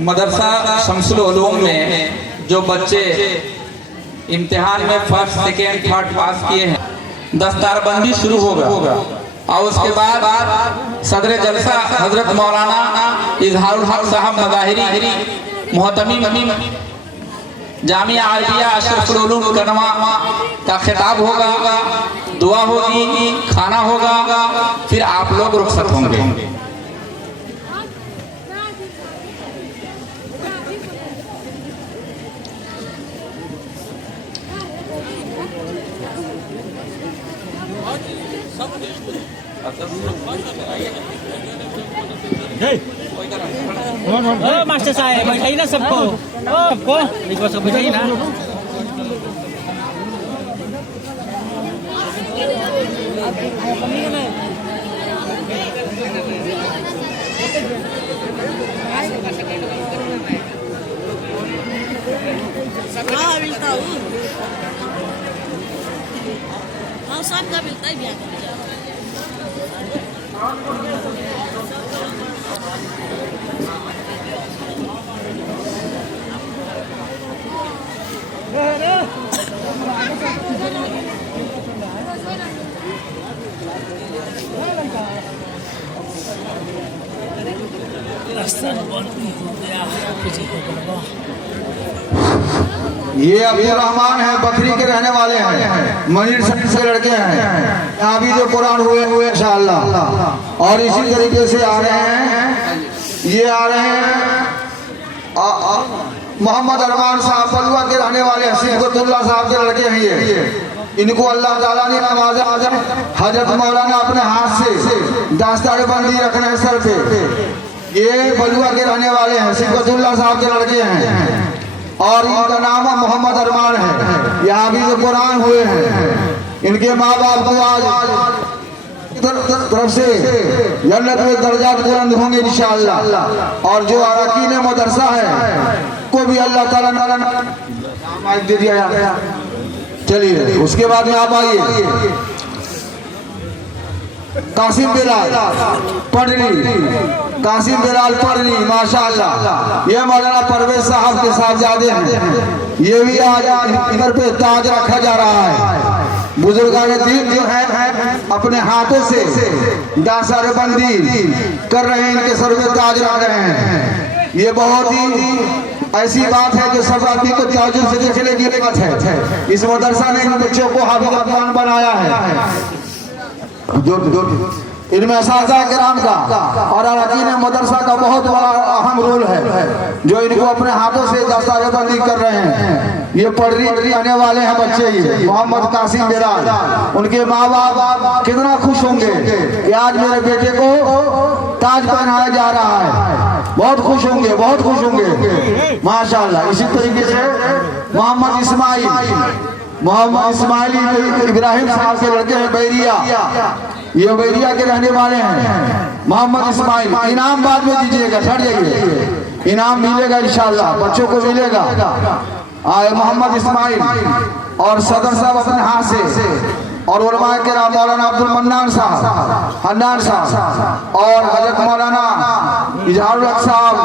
मदरसा शम्सुल उलूम में जो बच्चे इम्तिहान में फर्स्ट सेकेंड थर्ड पास किए हैं, दस्तारबंदी शुरू होगा और उसके बाद सदर जलसा हजरत मौलाना इजहारुल हक साहब मज़ाहिरी मोहतमीम जामिया आलिया अशरफुल उलूम कनवा का खिताब होगा, दुआ होगी, खाना होगा, फिर आप लोग रुखसत होंगे। मास्टर साहब बैठाइए ना सबको, सबको बैठाइए ना। हाँ सब का मिलता है ब्याह ये अब्दुल रहमान है, बकरी के रहने वाले हैं, मनीर शरीफ के लड़के हैं। यहाँ भी जो कुरान हुए इंशाअल्लाह। और इसी तरीके से आ रहे हैं, ये आ रहे हैं मोहम्मद अरमान साहब बलुआ के रहने वाले हैं, सिफतुल्लाह साहब के लड़के हैं ये। इनको अल्लाह ताला ने नवाजा, हजरत मौलाना अपने हाथ से दास्तारबंदी रखना है सर पे। ये बलुआ के रहने वाले हैं, सिफतुल्लाह साहब के लड़के हैं और इनका नाम मोहम्मद अरमान है। यहाँ भी जो कुरान हुए हैं, इनके माँ बाप को आज तरफ से जन्नत में दर्जात बुलंद होंगे इंशाअल्लाह। और जो अरकीन मदरसा है को भी अल्लाह ताला माइक दे दिया गया। चलिए उसके बाद में आप आइए कासिम बिलाल पढ़नी, कासिम बिलाल पढ़नी माशाअल्लाह। ये मौलाना परवेज साहब के साहबजादे हैं। ये भी आज इधर पे ताज रखा जा रहा है। बुजुर्गान दीन जो है अपने हाथों से दास्तारबंदी कर रहे हैं, इनके सर में ताज रख रहे हैं। ये बहुत ही ऐसी बात है जो सब आदमी को ताजुब से देखने की बात है। इस मदरसा ने इन बच्चों को हाफिज़ कुरान बनाया है, इनमें असातिज़ा किराम का और अरकीन मदरसा का बहुत बड़ा अहम रोल है, जो इनको अपने हाथों से दास्तारबंदी कर रहे हैं। ये पढ़ने आने वाले हैं बच्चे, ये मोहम्मद कासिम बिलाल। उनके माँ बाप कितना खुश होंगे कि आज मेरे बेटे को ताज पहनाया जा रहा है। बहुत खुश होंगे, बहुत खुश होंगे माशाअल्लाह। इसी तरीके से मोहम्मद इस्माइल इब्राहिम साहब के लड़के हैं बैरिया, ये बैरिया के रहने वाले हैं। मोहम्मद इस्माइल इनाम बाद में दीजिएगा, ठहर जाइए, इनाम मिलेगा इंशाअल्लाह, बच्चों को मिलेगा। आए मोहम्मद इस्माइल और सदर साहब अपने हाथ से, और उलमा के नाम मौलाना अब्दुल मन्नान साहब, हन्नान साहब और हजरत मौलाना इजहारुल हक साहब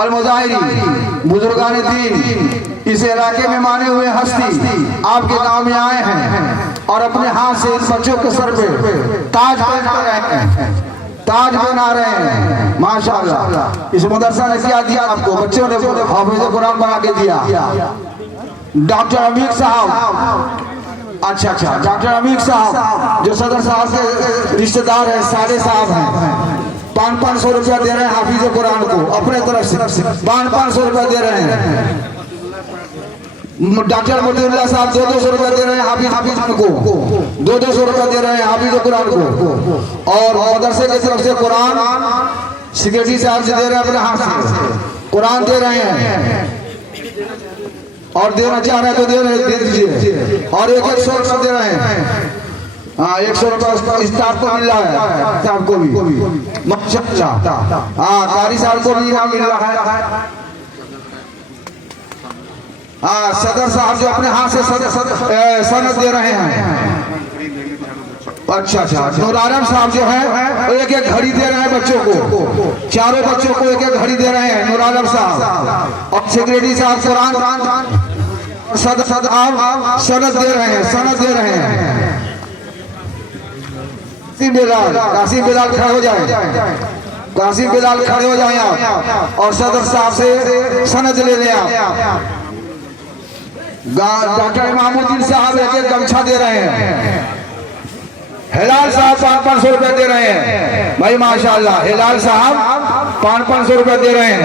अल मज़ाहिरी, बुजुर्गान दीन इस इलाके में माने हुए हस्ती आपके गांव में आए हैं और अपने हाथ से इन बच्चों के सर पे ताज पहना रहे हैं, ताज बना रहे हैं माशाअल्लाह। इस मदरसा ने क्या दिया आपको? बच्चों ने हाफिज़ कुरान बना के दिया। डॉक्टर अमीर साहब, अच्छा, डॉक्टर अमीर साहब जो सदर साहब के रिश्तेदार हैं, सारे साहब हैं, 500 रुपया दे रहे हैं हाफिज़ कुरान को अपने तरफ से, 500 रुपया दे रहे हैं। डॉक्टर मोतीउल्लाह साहब 200 रुपया दे रहे हैं हाफिज़ को, 200 रुपया दे रहे हैं हाफिज़ कुरान को। और मदरसे की तरफ से कुरान सेक्रेटरी साहब से दे रहे हैं, अपने हाथ से कुरान दे रहे हैं। और देना चाह रहे हैं तो दे दीजिए। और 100 रुपया दे रहे हैं, हाँ 100 रुपया स्टाफ को मिल रहा है, स्टाफ को भी माशाअल्लाह। हाँ कारी साहब को भी मिल रहा है। सदर साहब जो अपने हाथ से सनद दे रहे हैं। अच्छा अच्छा, नूर आलम साहब जो है एक एक घड़ी दे रहे हैं बच्चों को, चारों बच्चों को एक एक घड़ी दे रहे हैं नूर आलम साहब। और सेक्रेटरी साहब कुरान सनद दे रहे हैं, सनद दे रहे हैं। कासिम बिलाल खड़े हो जाए, कासिम बिलाल खड़े हो जाए आप और सदर साहब से सनद ले लें आप। डॉक्टर इमामुद्दीन साहब एक एक गमछा दे रहे हैं। हिलाल साहब 500 रुपए दे रहे हैं भाई माशाल्लाह। हिलाल साहब 500 रुपए दे रहे हैं।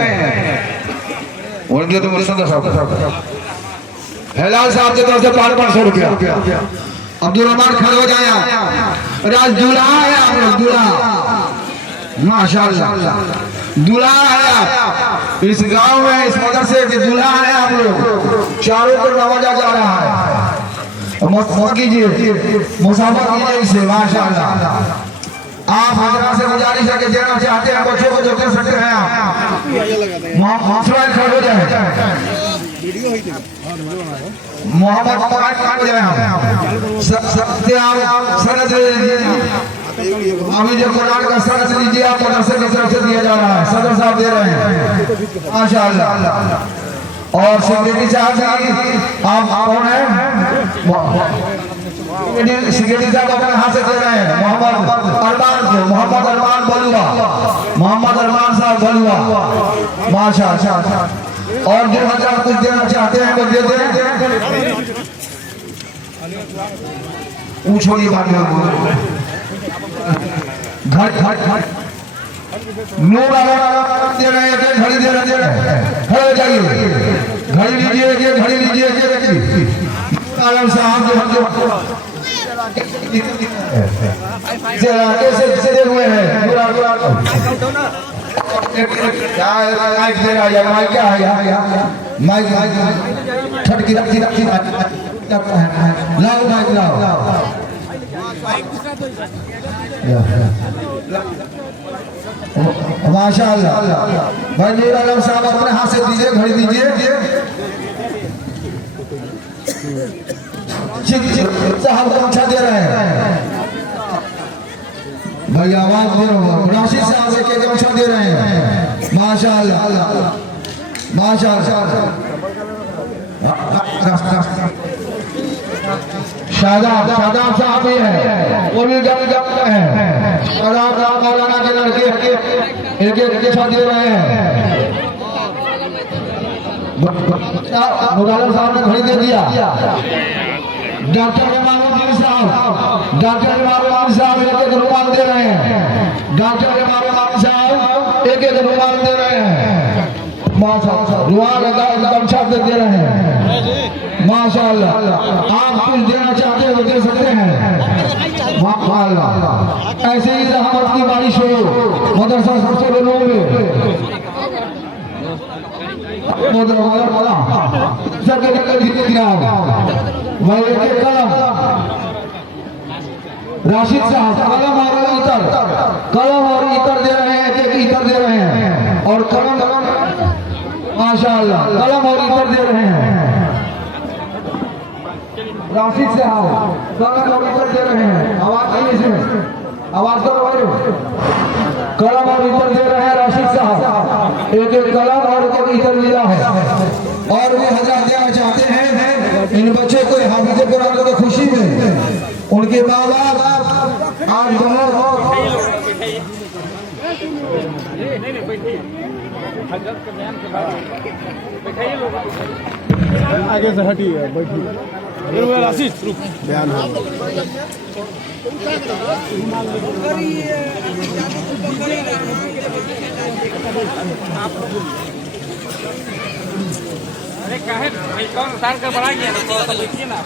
हिलाल साहब की तरफ से 500 रुपया। अब्दुल रहमान खड़े हो जाए। राज दूल्हा है आप लोग, दूल्हा माशाल्लाह, दूल्हा है आप इस गांव में, इस मदरसे के दूल्हा है आप लोग। चारों को नवाजा जा रहा है, कीजिए, मुसाफा कीजिए इसे माशाल्लाह। आप हजरात से गुजारिश है कि देना चाहते हैं बच्चों को जो दे सकते हैं आप। खड़े हो जाए। मोहम्मद हो जाए अभी जो कुरान का सनद लीजिए आप, मदरसे की तरफ से दिया जा रहा है, सदर साहब दे रहे हैं माशाल्लाह। और सेक्रेटरी साहब आप कौन है? सेक्रेटरी साहब अपने हाथ से दे रहे हैं मोहम्मद अरमान को, मोहम्मद अरमान बलुआ, मोहम्मद अरमान साहब बलुआ माशाल्लाह। और जो हजार कुछ देना चाहते हैं वो दे दें। पूछो ये बात घर घर घर नूर दे रहे हैं, घड़ी दे रहे हैं। हो जाइए, घड़ी लीजिए, घड़ी लीजिए। आलम साहब जो हम कैसे हुए हैं माइक दे रहा है, माइक क्या है? माइक ठटकी रखी रखी लाओ, माइक लाओ। माशाअल्लाह भाई नूर आलम साहब अपने हाथ से दीजिए, घड़ी दीजिए। साहब गमछा दे रहे हैं भाई, आवाज दे रहा हूँ। राशिद साहब के गमछा दे रहे हैं माशाअल्लाह माशाअल्लाह। शादाब साहब भी है, वो भी गम है। मौलाना के लड़के एक एक गमछा दे रहे हैं। मुगालम साहब ने घड़ी दे दिया। डॉक्टर इमामुद्दीन साहब, डॉक्टर इमामुद्दीन साहब एक एक रुमाल दे रहे हैं। डॉक्टर इमामुद्दीन साहब एक एक रुमाल दे रहे हैं माशाअल्लाह। रुमाल गमछा दे रहे हैं माशाअल्लाह। आप कुछ देना चाहते हैं वो दे सकते हैं माशाअल्लाह। ऐसे ही रहमत की बारिश हो मदरसा सबसे बनो में राशिद साहब कलम और इतर दे रहे हैं, एक इतर दे रहे हैं। और कलम माशाअल्लाह, कलम और इतर दे रहे हैं। राशिद साहब कलम और इतर दे रहे हैं। आवाज नहीं इसमें, आवाज करो भाई। कलम और इतर दे रहे हैं राशिद साहब, एक एक कलम और एक इतर मिला है। और भी हजार देना चाहते हैं इन बच्चों को हाफिज कुरान की खुशी में। उनके माँ बाप आज बहुत आगे से हटिए, बैठिए। आशीष बयान अरे काहे भाई कौन उतार कर बना गया, तो बैठिए ना।